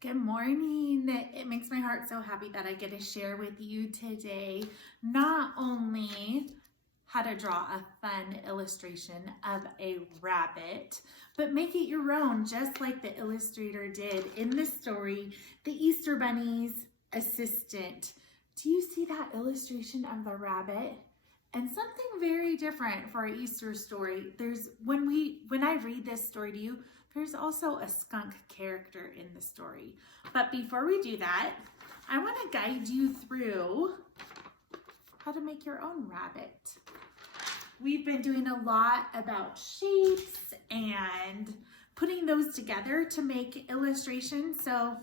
Good morning. It makes my heart so happy that I get to share with you today not only how to draw a fun illustration of a rabbit, but make it your own, just like the illustrator did in this story, the Easter Bunny's assistant. Do you see that illustration of the rabbit? And something very different for our Easter story. When I read this story to you, there's also a skunk character in the story. But before we do that, I want to guide you through how to make your own rabbit. We've been doing a lot about shapes and putting those together to make illustrations. So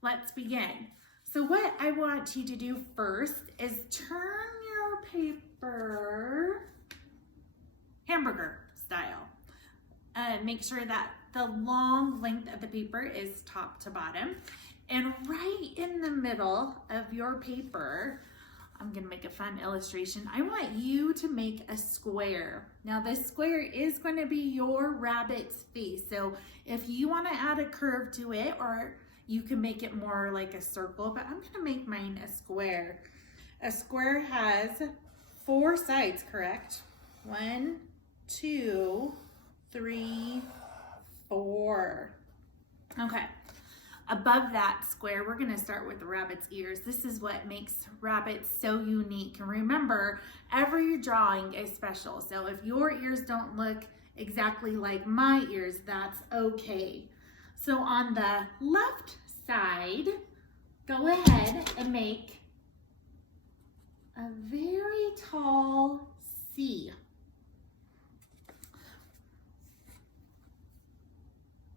let's begin. So what I want you to do first is turn your paper hamburger style. Make sure that the long length of the paper is top to bottom. And right in the middle of your paper, I'm gonna make a fun illustration. I want you to make a square. Now this square is gonna be your rabbit's face. So if you wanna add a curve to it, or you can make it more like a circle, but I'm gonna make mine a square. A square has 4 sides, correct? 1, 2, 3, 4. Okay. Above that square, we're going to start with the rabbit's ears. This is what makes rabbits so unique. And remember, every drawing is special. So if your ears don't look exactly like my ears, that's okay. So on the left side, go ahead and make a very tall C.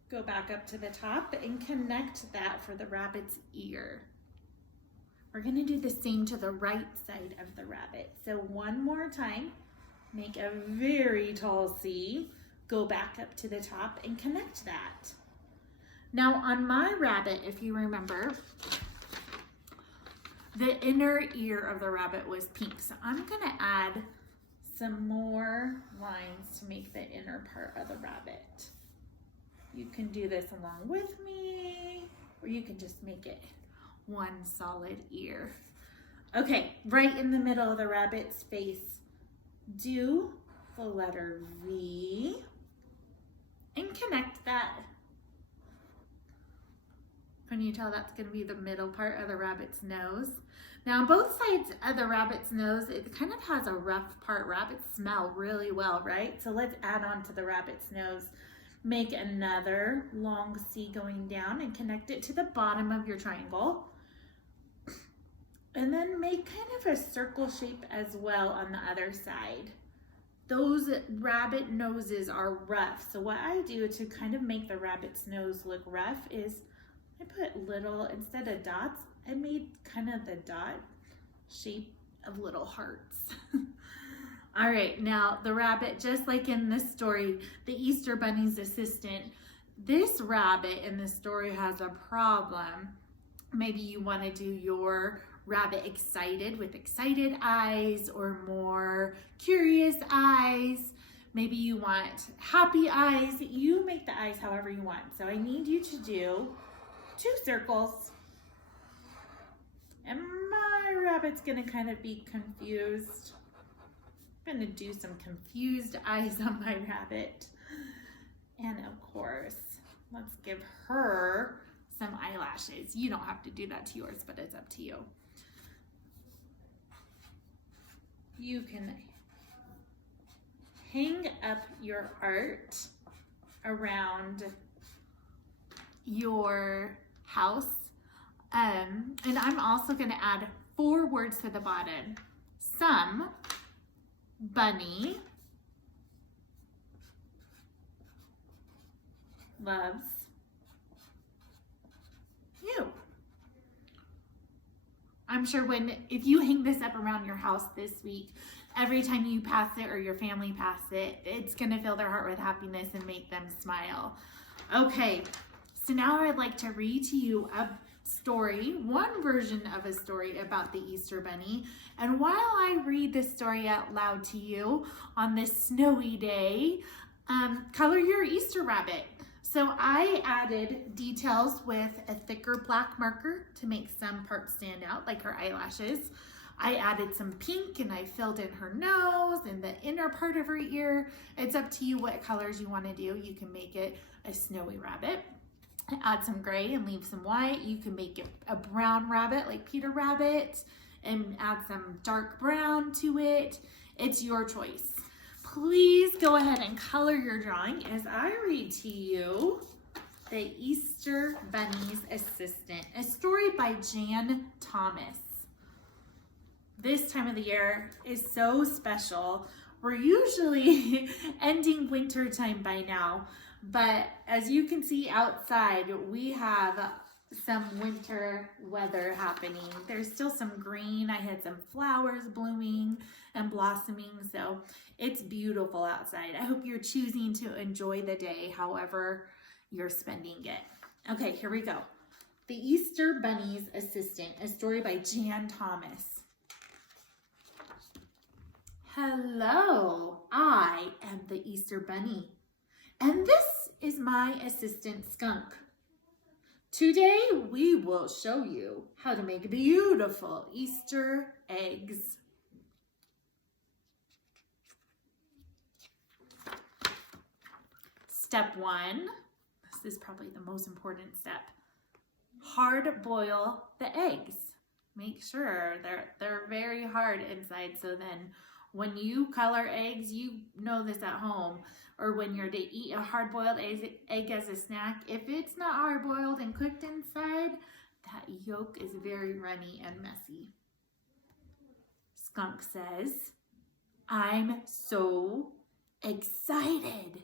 Go back up to the top and connect that for the rabbit's ear. We're gonna do the same to the right side of the rabbit. So one more time, make a very tall C, go back up to the top and connect that. Now on my rabbit, if you remember, the inner ear of the rabbit was pink. So I'm gonna add some more lines to make the inner part of the rabbit. You can do this along with me, or you can just make it one solid ear. Okay, right in the middle of the rabbit's face, do the letter V and connect that. Can you tell that's gonna be the middle part of the rabbit's nose? Now on both sides of the rabbit's nose, it kind of has a rough part. Rabbits smell really well, right? So let's add on to the rabbit's nose. Make another long C going down and connect it to the bottom of your triangle. And then make kind of a circle shape as well on the other side. Those rabbit noses are rough. So what I do to kind of make the rabbit's nose look rough is I put little, instead of dots, I made kind of the dot shape of little hearts. All right, now the rabbit, just like in this story, the Easter Bunny's assistant, this rabbit in this story has a problem. Maybe you want to do your rabbit excited with excited eyes or more curious eyes. Maybe you want happy eyes. You make the eyes however you want. So I need you to do 2 circles. And my rabbit's gonna kind of be confused. I'm gonna do some confused eyes on my rabbit. And of course, let's give her some eyelashes. You don't have to do that to yours, but it's up to you. You can hang up your art around your house. And I'm also gonna add 4 words to the bottom. Some bunny loves you. I'm sure if you hang this up around your house this week, every time you pass it or your family pass it, it's gonna fill their heart with happiness and make them smile. Okay, so now I'd like to read to you a story, one version of a story about the Easter Bunny. And while I read this story out loud to you on this snowy day, color your Easter rabbit. So I added details with a thicker black marker to make some parts stand out, like her eyelashes. I added some pink and I filled in her nose and the inner part of her ear. It's up to you what colors you want to do. You can make it a snowy rabbit, add some gray and leave some white. You can make it a brown rabbit like Peter Rabbit and add some dark brown to it. It's your choice. Please go ahead and color your drawing as I read to you The Easter Bunny's Assistant, a story by Jan Thomas. This time of the year is so special. We're usually ending winter time by now, but as you can see outside, we have some winter weather happening. There's still some green. I had some flowers blooming and blossoming, so it's beautiful outside. I hope you're choosing to enjoy the day however you're spending it. Okay, here we go. The Easter Bunny's Assistant, a story by Jan Thomas. Hello, I am the Easter Bunny, and this is my assistant Skunk. Today we will show you how to make beautiful Easter eggs. Step 1, this is probably the most important step. Hard boil the eggs. Make sure they're very hard inside, so then when you color eggs, you know this at home, or when you're to eat a hard-boiled egg as a snack, if it's not hard-boiled and cooked inside, that yolk is very runny and messy. Skunk says, I'm so excited.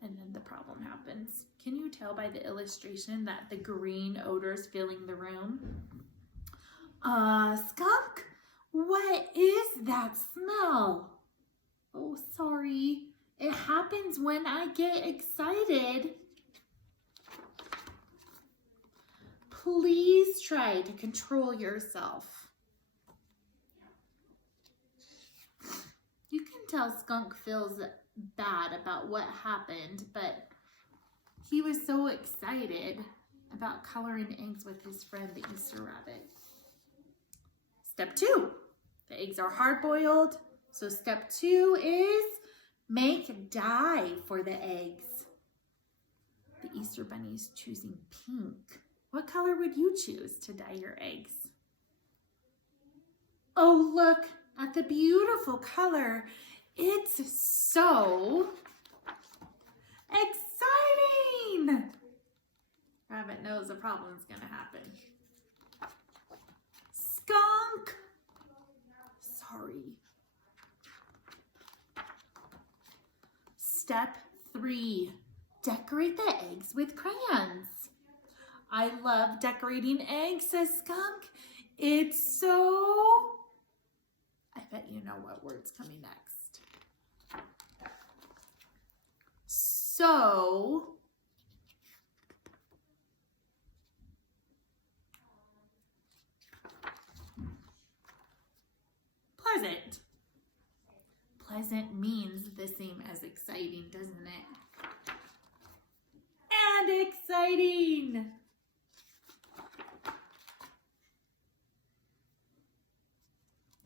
And then the problem happens. Can you tell by the illustration that the green odor is filling the room? Skunk, what is that smell? Oh, sorry. It happens when I get excited. Please try to control yourself. You can tell Skunk feels bad about what happened, but he was so excited about coloring eggs with his friend, the Easter Rabbit. Step 2, the eggs are hard-boiled. So step 2 is make dye for the eggs. The Easter Bunny is choosing pink. What color would you choose to dye your eggs? Oh, look at the beautiful color. It's so exciting. Rabbit knows a problem's gonna happen. Skunk! Sorry. Step 3, decorate the eggs with crayons. I love decorating eggs, says Skunk. It's so... I bet you know what word's coming next. So... pleasant. Pleasant means the same as exciting, doesn't it? And exciting!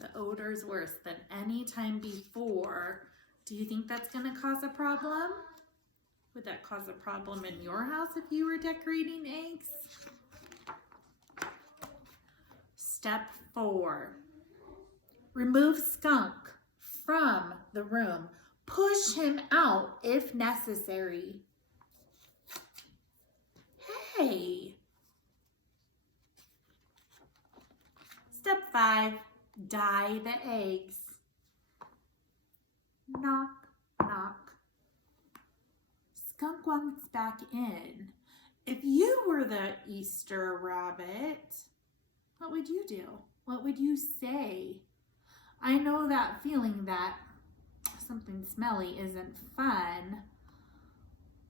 The odor's worse than any time before. Do you think that's going to cause a problem? Would that cause a problem in your house if you were decorating eggs? Step 4. Remove Skunk from the room. Push him out if necessary. Hey. Step 5, dye the eggs. Knock, knock. Skunk wants back in. If you were the Easter Rabbit, what would you do? What would you say? I know that feeling that something smelly isn't fun,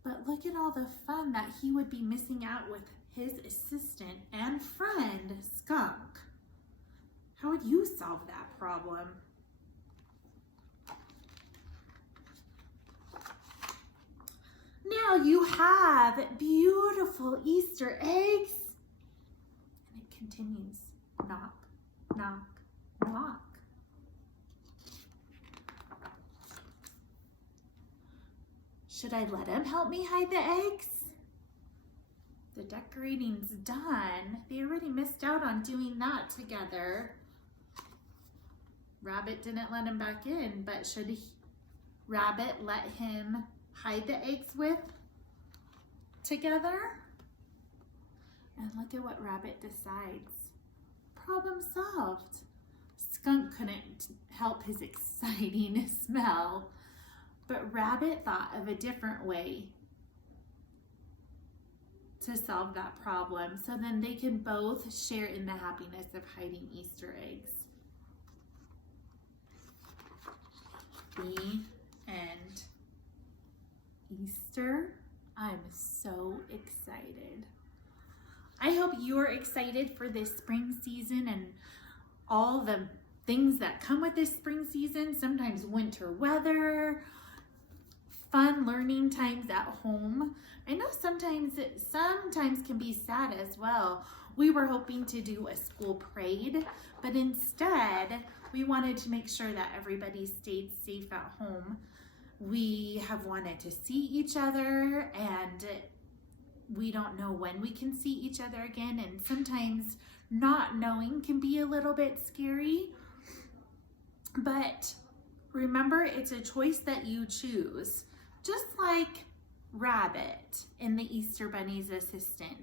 but look at all the fun that he would be missing out with his assistant and friend, Skunk. How would you solve that problem? now you have beautiful Easter eggs. And it continues. Knock, knock, knock. Should I let him help me hide the eggs? The decorating's done. They already missed out on doing that together. Rabbit didn't let him back in, but should Rabbit let him hide the eggs with together? And look at what Rabbit decides. Problem solved. Skunk couldn't help his exciting smell, but Rabbit thought of a different way to solve that problem, so then they can both share in the happiness of hiding Easter eggs. The end. Easter, I'm so excited. I hope you're excited for this spring season and all the things that come with this spring season, sometimes winter weather, fun learning times at home. I know sometimes can be sad as well. We were hoping to do a school parade, but instead we wanted to make sure that everybody stayed safe at home. We have wanted to see each other, and we don't know when we can see each other again, and sometimes not knowing can be a little bit scary. But remember, it's a choice that you choose. Just like Rabbit in the Easter Bunny's assistant.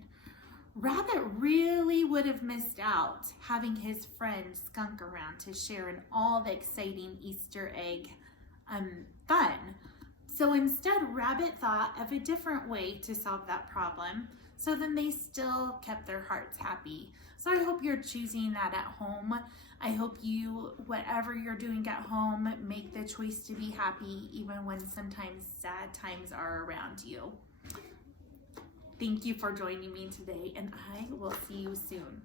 Rabbit really would have missed out having his friend Skunk around to share in all the exciting Easter egg fun. So instead, Rabbit thought of a different way to solve that problem, so then they still kept their hearts happy. So I hope you're choosing that at home. I hope you, whatever you're doing at home, make the choice to be happy even when sometimes sad times are around you. Thank you for joining me today, and I will see you soon.